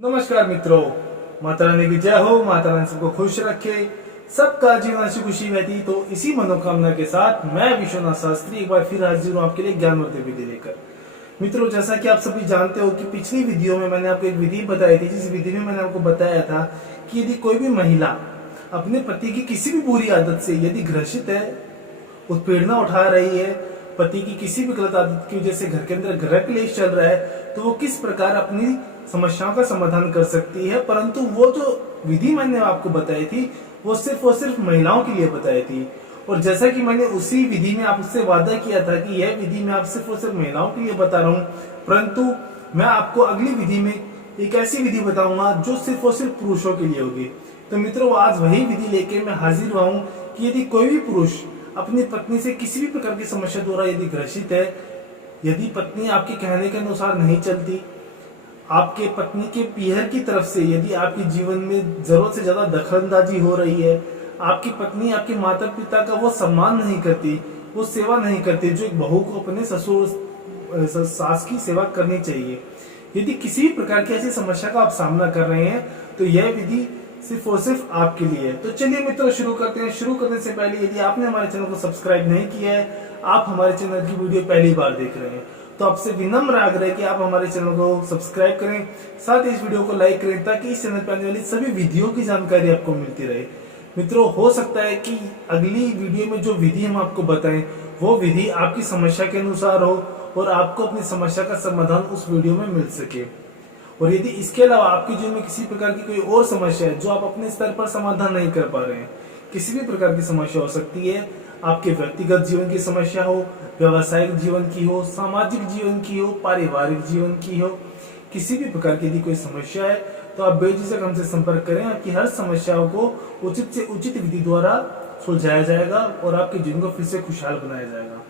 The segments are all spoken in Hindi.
नमस्कार मित्रों, माता रानी की जय हो। माता रानी सबको खुश रखे, सबका जीवन अच्छी खुशी रहती। तो इसी मनोकामना के साथ मैं विश्वनाथ शास्त्री एक बार फिर हाजिर हूँ आपके लिए ज्ञानवर्धक विधि लेकर। मित्रों, जैसा कि आप सभी जानते हो कि पिछली वीडियो में मैंने आपको एक विधि बताई थी, जिस विधि में मैंने आपको बताया था कि यदि कोई भी महिला अपने पति की किसी भी बुरी आदत से यदि ग्रसित है, उत्पीड़ना उठा रही है, पति की किसी भी गलत आदत की वजह से घर के अंदर गृह क्लेश चल रहा है, तो वो किस प्रकार अपनी समस्याओं का समाधान कर सकती है। परंतु वो जो विधि मैंने आपको बताई थी वो सिर्फ महिलाओं के लिए बताई थी। और जैसा कि मैंने उसी विधि में आपसे वादा किया था कि यह विधि मैं आप सिर्फ और सिर्फ महिलाओं के लिए बता रहा हूँ, परंतु मैं आपको अगली विधि में एक ऐसी विधि बताऊंगा जो सिर्फ और सिर्फ पुरुषों के लिए होगी। तो मित्रों, आज वही विधि लेके मैं हाजिर हुआ हूँ कि यदि कोई भी पुरुष अपनी पत्नी से किसी भी प्रकार की समस्या द्वारा यदि ग्रसित है, यदि पत्नी आपके कहने के अनुसार नहीं चलती, आपके पत्नी के पीहर की तरफ से यदि आपके जीवन में जरूरत से ज्यादा दखलंदाजी हो रही है, आपकी पत्नी आपके माता पिता का वो सम्मान नहीं करती, वो सेवा नहीं करती जो एक बहू को अपने ससुर सास की सेवा करनी चाहिए, यदि किसी भी प्रकार की ऐसी समस्या का आप सामना कर रहे हैं, तो यह विधि सिर्फ और सिर्फ आपके लिए है। तो चलिए मित्रों, शुरू करते हैं। शुरू करने से पहले यदि आपने हमारे चैनल को सब्सक्राइब नहीं किया है, आप हमारे चैनल की वीडियो पहली बार देख रहे हैं, तो आपसे विनम्र आग्रह है कि आप हमारे चैनल को सब्सक्राइब करें, साथ ही इस वीडियो को लाइक करें, ताकि इस चैनल पर आने वाली सभी वीडियो की जानकारी आपको मिलती रहे। मित्रों, हो सकता है कि अगली वीडियो में जो विधि हम आपको बताएं वो विधि आपकी समस्या के अनुसार हो और आपको अपनी समस्या का समाधान उस वीडियो में मिल सके। और यदि इसके अलावा आपके जीवन में किसी प्रकार की कोई और समस्या है जो आप अपने स्तर पर समाधान नहीं कर पा रहे हैं, किसी भी प्रकार की समस्या हो सकती है, आपके व्यक्तिगत जीवन की समस्या हो, व्यवसायिक जीवन की हो, सामाजिक जीवन की हो, पारिवारिक जीवन की हो, किसी भी प्रकार की यदि कोई समस्या है, तो आप बेझिझक हमसे संपर्क करें। आपकी हर समस्याओं को उचित से उचित विधि द्वारा सुलझाया जाएगा और आपके जीवन को फिर से खुशहाल बनाया जाएगा।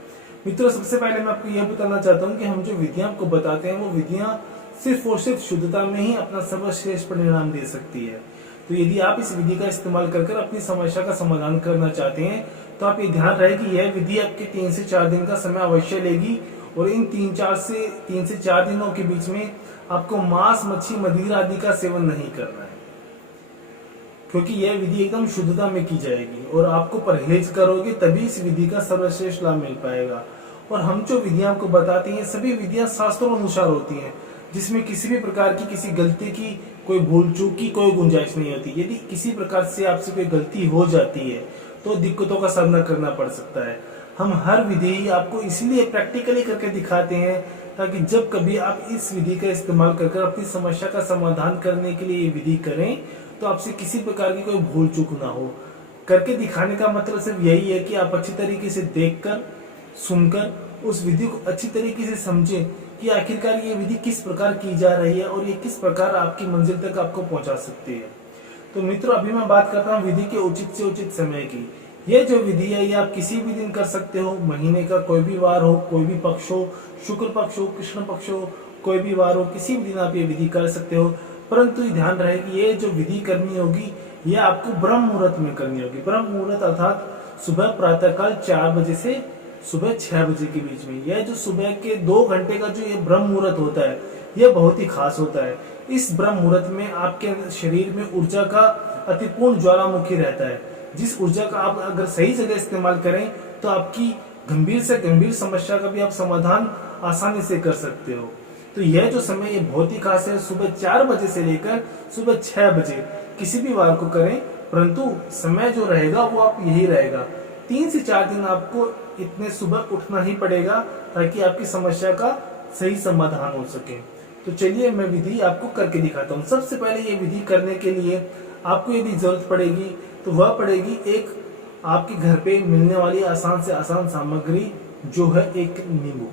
मित्रों, सबसे पहले मैं आपको यह बताना चाहता हूँ कि हम जो विधियां आपको बताते हैं वो विधियां सिर्फ और सिर्फ शुद्धता में ही अपना सर्वश्रेष्ठ परिणाम दे सकती है। तो यदि आप इस विधि का इस्तेमाल कर अपनी समस्या का समाधान करना चाहते हैं, तो आप ये ध्यान रहे कि यह विधि आपके 3 से 4 दिन का समय अवश्य लेगी। और इन 3 से 4 दिनों के बीच में आपको मांस, मच्छी, मदिरा आदि का सेवन नहीं करना है, क्योंकि यह विधि एकदम शुद्धता में की जाएगी और आपको परहेज करोगे तभी इस विधि का सर्वश्रेष्ठ लाभ मिल पाएगा। और हम जो विधियां आपको बताते हैं सभी विधियां शास्त्रों अनुसार होती हैं, जिसमें किसी भी प्रकार की किसी गलती की, कोई भूल चूक की कोई गुंजाइश नहीं होती। यदि किसी प्रकार से आपसे कोई गलती हो जाती है तो दिक्कतों का सामना करना पड़ सकता है। हम हर विधि आपको इसलिए प्रैक्टिकली करके दिखाते हैं ताकि जब कभी आप इस विधि का इस्तेमाल कर अपनी समस्या का समाधान करने के लिए ये विधि करें तो आपसे किसी प्रकार की कोई भूल चूक ना हो। करके दिखाने का मतलब सिर्फ यही है कि आप अच्छी तरीके से देखकर, सुनकर उस विधि को अच्छी तरीके से समझें कि आखिरकार ये विधि किस प्रकार की जा रही है और ये किस प्रकार आपकी मंजिल तक आपको पहुंचा सकती है। तो मित्रों, अभी मैं बात करता हूँ विधि के उचित से उचित समय की। ये जो विधि है ये आप किसी भी दिन कर सकते हो, महीने का कोई भी वार हो, कोई भी पक्ष हो, शुक्ल पक्ष हो, कृष्ण पक्ष हो, कोई भी वार हो, किसी भी दिन आप ये विधि कर सकते हो। परंतु ध्यान रहे कि ये जो विधि करनी होगी ये आपको ब्रह्म मुहूर्त में करनी होगी। ब्रह्म मुहूर्त अर्थात सुबह प्रातःकाल 4 बजे से सुबह 6 बजे के बीच में। यह जो सुबह के 2 घंटे का जो ये ब्रह्म मुहूर्त होता है यह बहुत ही खास होता है। इस ब्रह्म मुहूर्त में आपके शरीर में ऊर्जा का अतिपूर्ण ज्वालामुखी रहता है, जिस ऊर्जा का आप अगर सही जगह इस्तेमाल करें तो आपकी गंभीर से गंभीर समस्या का भी आप समाधान आसानी से कर सकते हो। तो यह जो समय ये बहुत ही खास है। सुबह 4 बजे से लेकर सुबह 6 बजे किसी भी वार को करें, परंतु समय जो रहेगा वो आप यही रहेगा। 3 से 4 दिन आपको इतने सुबह उठना ही पड़ेगा ताकि आपकी समस्या का सही समाधान हो सके। तो चलिए मैं विधि आपको करके दिखाता हूँ। सबसे पहले ये विधि करने के लिए आपको यदि जरूरत पड़ेगी तो वह पड़ेगी एक आपके घर पे मिलने वाली आसान से आसान सामग्री, जो है एक नींबू।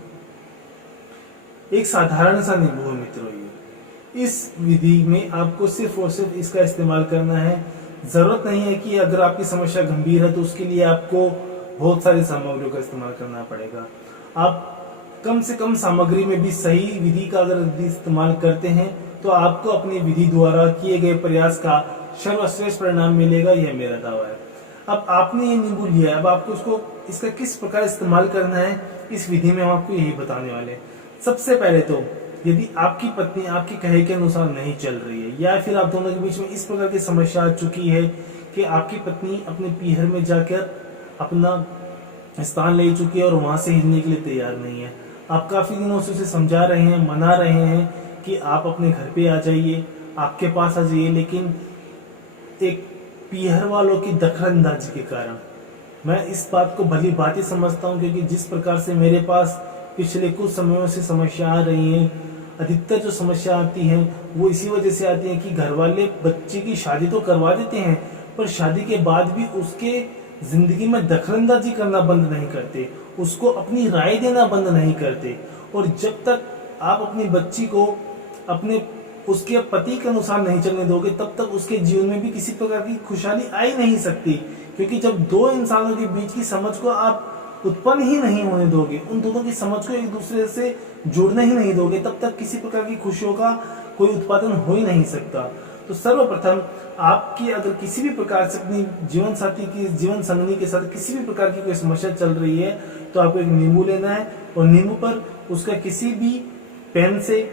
एक साधारण सा नींबू है मित्रों। ये इस विधि में आपको सिर्फ और सिर्फ इसका इस्तेमाल करना है। जरूरत नहीं है कि अगर आपकी समस्या गंभीर है तो उसके लिए आपको बहुत सारी सामग्रियों का इस्तेमाल करना पड़ेगा। आप कम से कम सामग्री में भी सही विधि का अगर इस्तेमाल करते हैं तो आपको अपनी विधि द्वारा किए गए प्रयास का सर्वश्रेष्ठ परिणाम मिलेगा, यह मेरा दावा है। अब आपने ये नींबू लिया है, अब आपको इसका किस प्रकार इस्तेमाल करना है इस विधि में हम आपको यही बताने वाले हैं। सबसे पहले तो यदि आपकी पत्नी आपके कहे के अनुसार नहीं चल रही है, या फिर आप दोनों के बीच में इस प्रकार की समस्या आ चुकी है कि आपकी पत्नी अपने पीहर में जाकर अपना स्थान ले चुकी है और वहां से हिलने के लिए तैयार नहीं है, आप काफी दिनों से उसे समझा रहे हैं, मना रहे हैं कि आप अपने घर पे आ जाइए, आपके पास आ जाइए, लेकिन एक पीहर वालों की दखलंदाजी के कारण, मैं इस बात को भली भांति समझता हूँ, क्योंकि जिस प्रकार से मेरे पास पिछले कुछ समयों से समस्या आ रही है, अधिकतर जो समस्या आती है वो इसी वजह से आती है कि घर वाले बच्चे की शादी तो करवा देते हैं, पर शादी के बाद भी उसके जिंदगी में दखलंदाजी करना बंद नहीं करते, उसको अपनी राय देना बंद नहीं करते। और जब तक आप अपनी बच्ची को अपने उसके पति के अनुसार नहीं चलने दोगे, तब तक उसके जीवन में भी किसी प्रकार की खुशहाली आ ही नहीं सकती, क्योंकि जब दो इंसानों के बीच की समझ को आप उत्पन्न ही नहीं होने दोगे, उन दोनों की समझ को एक दूसरे से जुड़ने ही नहीं दोगे, तब तक किसी प्रकार की खुशियों का कोई उत्पादन हो ही नहीं सकता। तो सर्वप्रथम आपकी अगर किसी भी प्रकार से अपनी जीवन साथी की, जीवन संगनी के साथ किसी भी प्रकार की कोई समस्या चल रही है, तो आपको एक नींबू लेना है और नींबू पर उसका किसी भी पेन से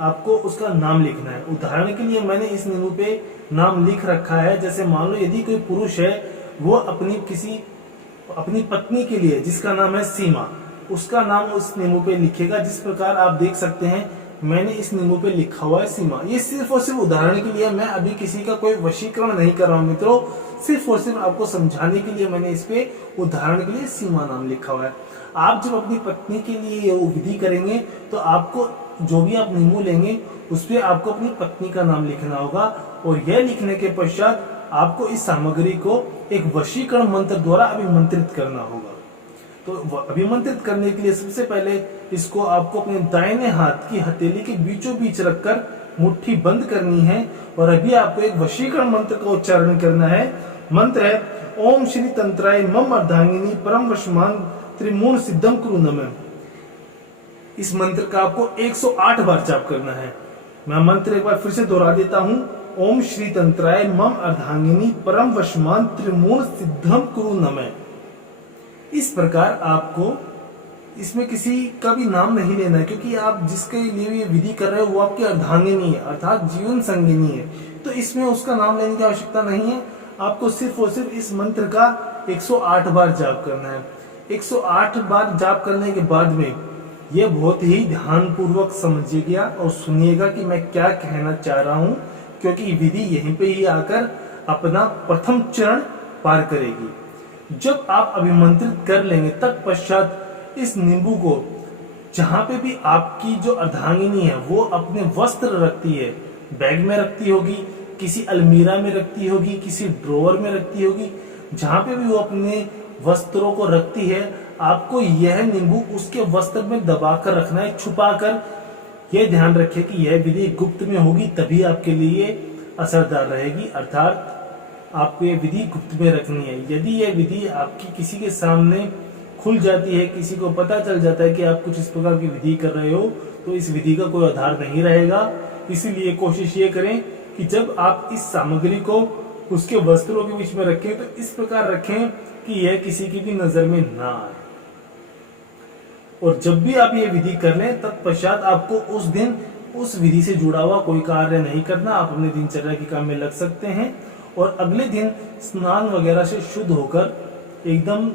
आपको उसका नाम लिखना है। उदाहरण के लिए मैंने इस नींबू पे नाम लिख रखा है, जैसे मान लो यदि कोई पुरुष है, वो अपनी पत्नी के लिए जिसका नाम है सीमा, उसका नाम उस नींबू पे लिखेगा। जिस प्रकार आप देख सकते हैं मैंने इस नींबू पे लिखा हुआ है सीमा। ये सिर्फ और सिर्फ उदाहरण के लिए, मैं अभी किसी का कोई वशीकरण नहीं कर रहा हूँ मित्रों, सिर्फ और सिर्फ आपको समझाने के लिए मैंने इस पे उदाहरण के लिए सीमा नाम लिखा हुआ है। आप जब अपनी पत्नी के लिए ये विधि करेंगे तो आपको जो भी आप नींबू लेंगे उस पर आपको अपनी पत्नी का नाम लिखना होगा, और यह लिखने के पश्चात आपको इस सामग्री को एक वशीकरण मंत्र द्वारा अभिमंत्रित करना होगा। तो अभिमंत्रित करने के लिए सबसे पहले इसको आपको अपने दाहिने हाथ की हथेली के बीचों बीच रखकर मुट्ठी बंद करनी है, और अभी आपको एक वशीकरण मंत्र का उच्चारण करना है। मंत्र है ओम श्री तंत्राय मम अर्धांगिनी परम वशमान त्रिमूर्ण सिद्धम कुरु नमः। इस मंत्र का आपको 108 बार जाप करना है। मैं मंत्र एक बार फिर से दोहरा देता हूं, ओम श्री तंत्राय मम अर्धांगिनी परम वशमान त्रिमूर्ण सिद्धम कुरु नमः। इस प्रकार आपको इसमें किसी का भी नाम नहीं लेना है, क्योंकि आप जिसके लिए ये विधि कर रहे हो वो आपकी अर्धांगिनी है, अर्थात जीवन संगिनी है, तो इसमें उसका नाम लेने की आवश्यकता नहीं है। आपको सिर्फ और सिर्फ इस मंत्र का 108 बार जाप करना है। 108 बार जाप करने के बाद में यह बहुत ही ध्यान पूर्वक समझिएगा और सुनिएगा कि मैं क्या कहना चाह रहा हूं, क्योंकि विधि यहीं पे ही आकर अपना प्रथम चरण पार करेगी। जब आप अभिमंत्रित कर लेंगे तत्पश्चात इस नींबू को जहां पे भी आपकी जो अर्धांगिनी है वो अपने वस्त्र रखती है, बैग में रखती होगी, किसी अलमीरा में रखती होगी, किसी ड्रॉअर में रखती होगी, जहां पे भी वो अपने वस्त्रों को रखती है, आपको यह नींबू उसके वस्त्र में दबाकर रखना है, छुपाकर। यह ध्यान रखें कि यह विधि गुप्त में होगी, तभी आपके लिए असरदार रहेगी, अर्थात आपको यह विधि गुप्त में रखनी है। यदि यह विधि आपकी किसी के सामने खुल जाती है, किसी को पता चल जाता है कि आप कुछ इस प्रकार की विधि कर रहे हो, तो इस विधि का कोई आधार नहीं रहेगा। इसीलिए कोशिश ये करें कि जब आप इस सामग्री को उसके वस्त्रों के बीच में रखें तो इस प्रकार रखें कि यह किसी की भी नजर में ना आए। और जब भी आप ये विधि कर लें तत्पश्चात आपको उस दिन उस विधि से जुड़ा हुआ कोई कार्य नहीं करना, आप अपने दिनचर्या के काम में लग सकते हैं। और अगले दिन स्नान वगैरह से शुद्ध होकर एकदम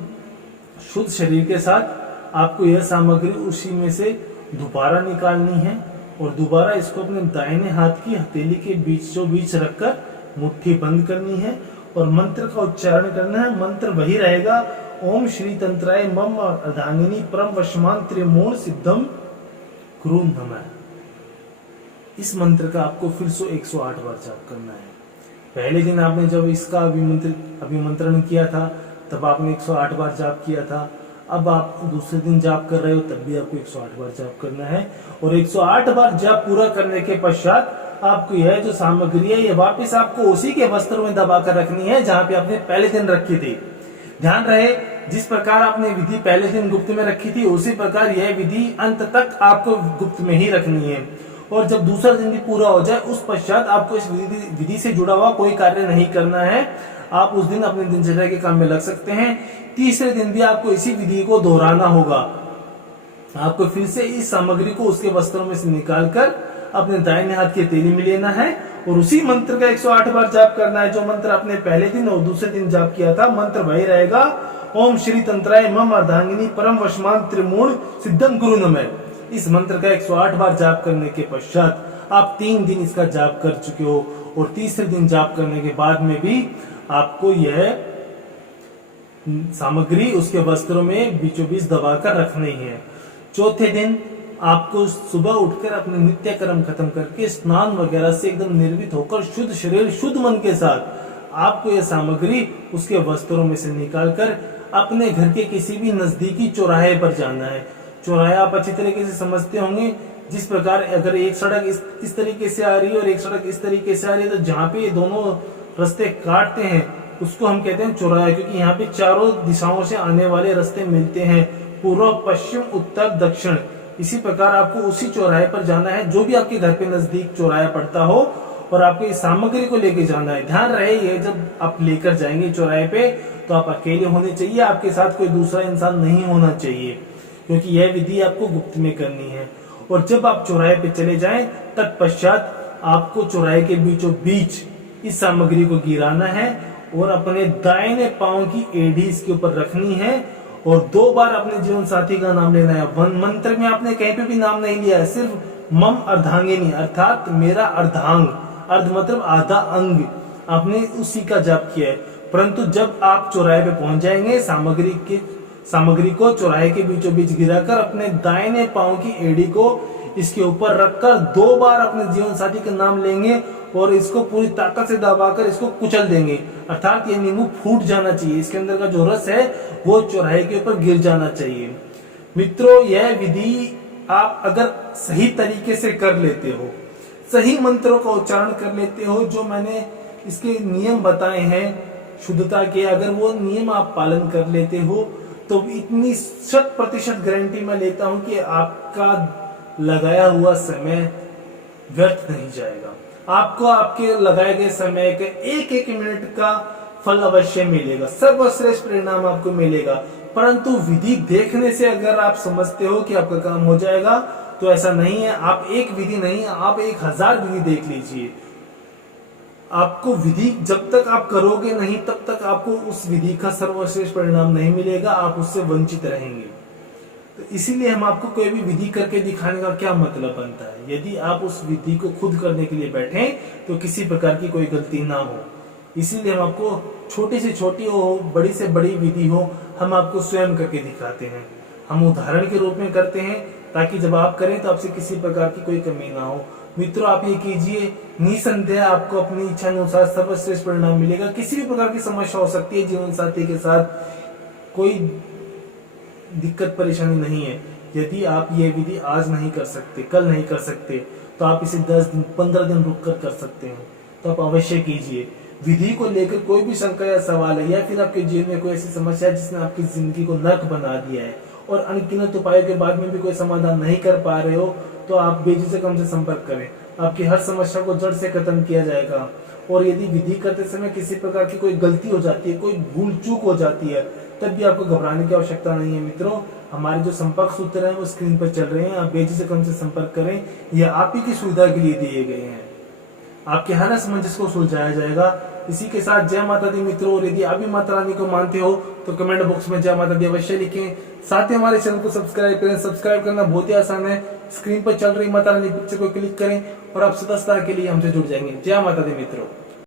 शुद्ध शरीर के साथ आपको यह सामग्री उसी में से दोबारा निकालनी है, और दोबारा इसको अपने दाहिने हाथ की हथेली के बीचों बीच रखकर मुट्ठी बंद करनी है और मंत्र का उच्चारण करना है। मंत्र वही रहेगा, ओम श्री तंत्राय मम अर्धांगिनी परम वशमान त्रिमूर्ण सिद्धम कुरु नमः। इस मंत्र का आपको फिर से 108 बार जाप करना है। पहले दिन आपने जब इसका अभिमंत्रण किया था तब आपने 108 बार जाप किया था, अब आप दूसरे दिन जाप कर रहे हो तब भी आपको 108 बार जाप करना है। और 108 बार जाप पूरा करने के पश्चात आपको यह जो सामग्री है ये वापस आपको उसी के वस्त्रों में दबा कर रखनी है जहां पे आपने पहले दिन रखी थी। ध्यान रहे, जिस प्रकार आपने विधि पहले दिन गुप्त में रखी थी उसी प्रकार यह विधि अंत तक आपको गुप्त में ही रखनी है। और जब दूसरा दिन भी पूरा हो जाए उस पश्चात आपको इस विधि से जुड़ा हुआ कोई कार्य नहीं करना है, आप उस दिन अपने दिनचर्या के काम में लग सकते हैं। तीसरे दिन भी आपको इसी विधि को दोहराना होगा। आपको फिर से इस सामग्री को उसके वस्त्रों में से निकालकर अपने दाहिने हाथ की हथेली में लेना है और उसी मंत्र का 108 बार जाप करना है जो मंत्र आपने पहले दिन और दूसरे दिन जाप किया था। मंत्र वही रहेगा, ओम श्री तंत्राय मम अर्धांगिनी परम वशमान त्रिमूढ़ सिद्धम गुरु नमः। इस मंत्र का 108 बार जाप करने के पश्चात आप 3 दिन इसका जाप कर चुके हो और तीसरे दिन जाप करने के बाद में भी आपको यह सामग्री उसके वस्त्रों में बीचों बीच दबाकर रखनी है। चौथे दिन आपको सुबह उठकर अपने नित्य कर्म खत्म करके स्नान वगैरह से एकदम निर्वित होकर शुद्ध शरीर शुद्ध मन के साथ आपको यह सामग्री उसके वस्त्रों में से निकालकर अपने घर के किसी भी नजदीकी चौराहे पर जाना है। चौराहे आप अच्छी तरीके से समझते होंगे, जिस प्रकार अगर एक सड़क इस तरीके से आ रही है और एक सड़क इस तरीके से आ रही है तो जहाँ पे ये दोनों रास्ते काटते हैं उसको हम कहते हैं चौराहा, क्योंकि यहाँ पे चारों दिशाओं से आने वाले रास्ते मिलते हैं, पूर्व पश्चिम उत्तर दक्षिण। इसी प्रकार आपको उसी चौराहे पर जाना है जो भी आपके घर पे नजदीक चौराहा पड़ता हो और आपको इस सामग्री को लेके जाना है। ध्यान रहे ये जब आप लेकर जाएंगे चौराहे पे तो आप अकेले होने चाहिए, आपके साथ कोई दूसरा इंसान नहीं होना चाहिए, क्योंकि यह विधि आपको गुप्त में करनी है। और जब आप चौराहे पे चले जाएं तत्पश्चात आपको चौराहे के बीचों बीच इस सामग्री को गिराना है और अपने दाहिने पांव की एड़ी इसके ऊपर रखनी है और 2 बार अपने जीवन साथी का नाम लेना है। वन मंत्र में आपने कहीं पे भी नाम नहीं लिया है, सिर्फ मम अर्धांगिनी अर्थात मेरा अर्धांग, अर्ध मतलब आधा अंग, आपने उसी का जाप किया है। परंतु जब आप चौराहे पे पहुंच जाएंगे सामग्री को चौराहे के बीचों बीच गिराकर अपने दाहिने पांव की एड़ी को इसके ऊपर रखकर 2 बार अपने जीवन साथी का नाम लेंगे और इसको पूरी ताकत से दबाकर इसको कुचल देंगे, अर्थात ये नींबू फूट जाना चाहिए, इसके अंदर का जो रस है वो चौराहे के ऊपर गिर जाना चाहिए। मित्रों, यह विधि आप अगर सही तरीके से कर लेते हो, सही मंत्रों का उच्चारण कर लेते हो, जो मैंने इसके नियम बताए हैं शुद्धता के, अगर वो नियम आप पालन कर लेते हो तो इतनी 100% गारंटी मैं लेता हूं कि आपका लगाया हुआ समय व्यर्थ नहीं जाएगा। आपको आपके लगाए गए समय के एक मिनट का फल अवश्य मिलेगा, सर्वश्रेष्ठ परिणाम आपको मिलेगा। परंतु विधि देखने से अगर आप समझते हो कि आपका काम हो जाएगा तो ऐसा नहीं है। आप एक विधि नहीं, आप 1000 विधि देख लीजिए, आपको विधि जब तक आप करोगे नहीं तब तक आपको उस विधि का सर्वश्रेष्ठ परिणाम नहीं मिलेगा, आप उससे वंचित रहेंगे। तो इसीलिए हम आपको कोई भी विधि करके दिखाने का क्या मतलब बनता है। यदि आप उस विधि को खुद करने के लिए बैठे तो किसी प्रकार की कोई गलती ना हो। इसीलिए हम आपको छोटी से छोटी हो, बड़ी से बड़ी विधि हो, हम आपको स्वयं करके दिखाते हैं। हम उदाहरण के रूप में करते हैं ताकि जब आप करें तो आपसे किसी प्रकार की कोई कमी ना हो। मित्रों, आप ये कीजिए, निसंदेह आपको अपनी इच्छा अनुसार सर्वश्रेष्ठ परिणाम मिलेगा। किसी भी प्रकार की समस्या हो सकती है, जीवन साथी के साथ कोई दिक्कत परेशानी नहीं है। यदि आप ये विधि आज नहीं कर सकते, कल नहीं कर सकते, तो आप इसे 10 दिन 15 दिन रुक कर सकते हैं, तो आप अवश्य कीजिए। विधि को लेकर कोई भी शंका या सवाल है या फिर आपके जीवन में कोई ऐसी समस्या है जिसने आपकी जिंदगी को नर्क बना दिया है और अनगिनत उपायों के बाद में भी कोई समाधान नहीं कर पा रहे हो, तो आप बेझिझक हमसे संपर्क करें। आपकी हर समस्या को जड़ से खत्म किया जाएगा। और यदि विधि करते समय किसी प्रकार की कोई गलती हो जाती है, कोई भूल चूक हो जाती है, तब भी आपको घबराने की आवश्यकता नहीं है। मित्रों, हमारे जो संपर्क सूत्र हैं वो स्क्रीन पर चल रहे हैं, आप बेझिझक हमसे संपर्क करें। यह आप ही की सुविधा के लिए दिए गए हैं। आपके हर असमंजस को सुलझाया जाएगा। इसी के साथ जय माता दी मित्रों। और यदि आप भी माता रानी को मानते हो तो कमेंट बॉक्स में जय माता दी अवश्य लिखें। साथ ही हमारे चैनल को सब्सक्राइब करें। सब्सक्राइब करना बहुत ही आसान है, स्क्रीन पर चल रही माता रानी पिक्चर को क्लिक करें और आप सदस्यता के लिए हमसे जुड़ जाएंगे। जय माता दी मित्रों।